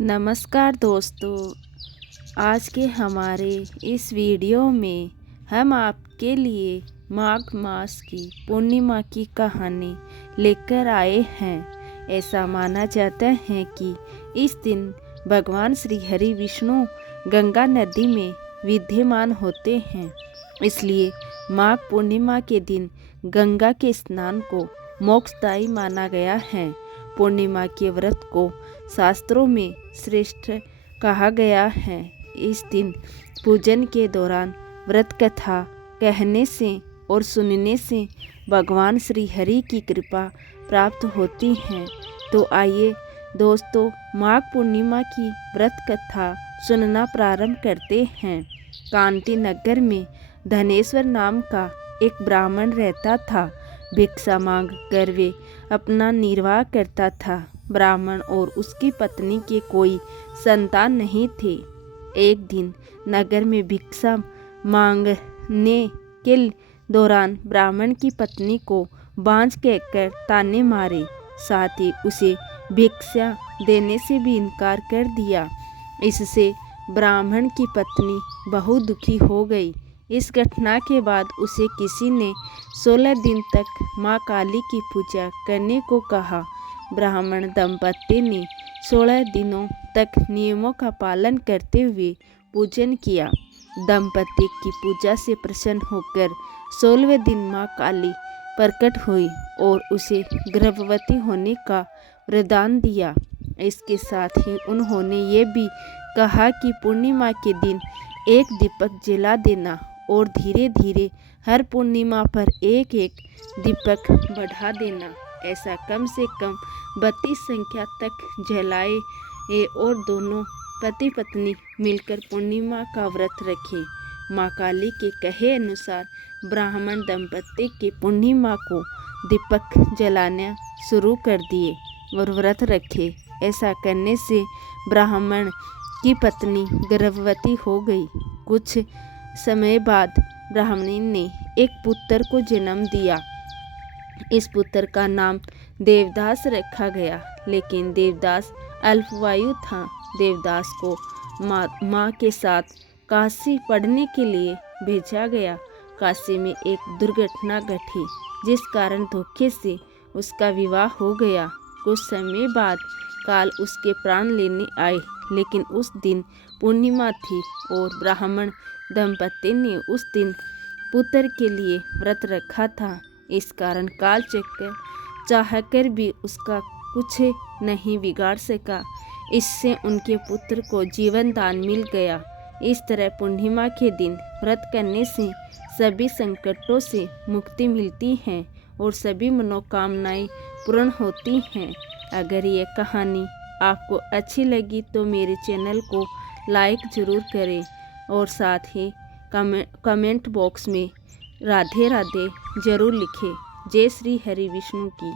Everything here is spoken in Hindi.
नमस्कार दोस्तों, आज के हमारे इस वीडियो में हम आपके लिए माघ मास की पूर्णिमा की कहानी लेकर आए हैं। ऐसा माना जाता है कि इस दिन भगवान श्री हरि विष्णु गंगा नदी में विद्यमान होते हैं, इसलिए माघ पूर्णिमा के दिन गंगा के स्नान को मोक्षदायी माना गया है। पूर्णिमा के व्रत को शास्त्रों में श्रेष्ठ कहा गया है। इस दिन पूजन के दौरान व्रत कथा कहने से और सुनने से भगवान श्री हरि की कृपा प्राप्त होती है। तो आइए दोस्तों, माघ पूर्णिमा की व्रत कथा सुनना प्रारंभ करते हैं। कांटी नगर में धनेश्वर नाम का एक ब्राह्मण रहता था। भिक्षा मांग कर वे अपना निर्वाह करता था। ब्राह्मण और उसकी पत्नी के कोई संतान नहीं थे। एक दिन नगर में भिक्षा मांगने के दौरान ब्राह्मण की पत्नी को बांझ कहकर ताने मारे, साथ ही उसे भिक्षा देने से भी इनकार कर दिया। इससे ब्राह्मण की पत्नी बहुत दुखी हो गई। इस घटना के बाद उसे किसी ने 16 दिन तक माँ काली की पूजा करने को कहा। ब्राह्मण दंपति ने 16 दिनों तक नियमों का पालन करते हुए पूजन किया। दंपति की पूजा से प्रसन्न होकर 16वें दिन माँ काली प्रकट हुई और उसे गर्भवती होने का वरदान दिया। इसके साथ ही उन्होंने ये भी कहा कि पूर्णिमा के दिन एक दीपक जला देना और धीरे धीरे हर पूर्णिमा पर एक एक दीपक बढ़ा देना। ऐसा कम से कम 32 संख्या तक जलाए और दोनों पति पत्नी मिलकर पूर्णिमा का व्रत रखें। माँ काली के कहे अनुसार ब्राह्मण दंपति की पूर्णिमा को दीपक जलाना शुरू कर दिए और व्रत रखे। ऐसा करने से ब्राह्मण की पत्नी गर्भवती हो गई। कुछ समय बाद ब्राह्मणी ने एक पुत्र को जन्म दिया। इस पुत्र का नाम देवदास रखा गया, लेकिन देवदास अल्पवायु था। देवदास को माँ के साथ काशी पढ़ने के लिए भेजा गया। काशी में एक दुर्घटना घटी, जिस कारण धोखे से उसका विवाह हो गया। कुछ समय बाद काल उसके प्राण लेने आए, लेकिन उस दिन पूर्णिमा थी और ब्राह्मण दंपति ने उस दिन पुत्र के लिए व्रत रखा था। इस कारण काल चक्र चाहकर भी उसका कुछ नहीं बिगाड़ सका। इससे उनके पुत्र को जीवन दान मिल गया। इस तरह पूर्णिमा के दिन व्रत करने से सभी संकटों से मुक्ति मिलती है और सभी मनोकामनाएं पूर्ण होती हैं। अगर ये कहानी आपको अच्छी लगी तो मेरे चैनल को लाइक ज़रूर करें और साथ ही कमेंट बॉक्स में राधे राधे ज़रूर लिखें। जय श्री हरि विष्णु की।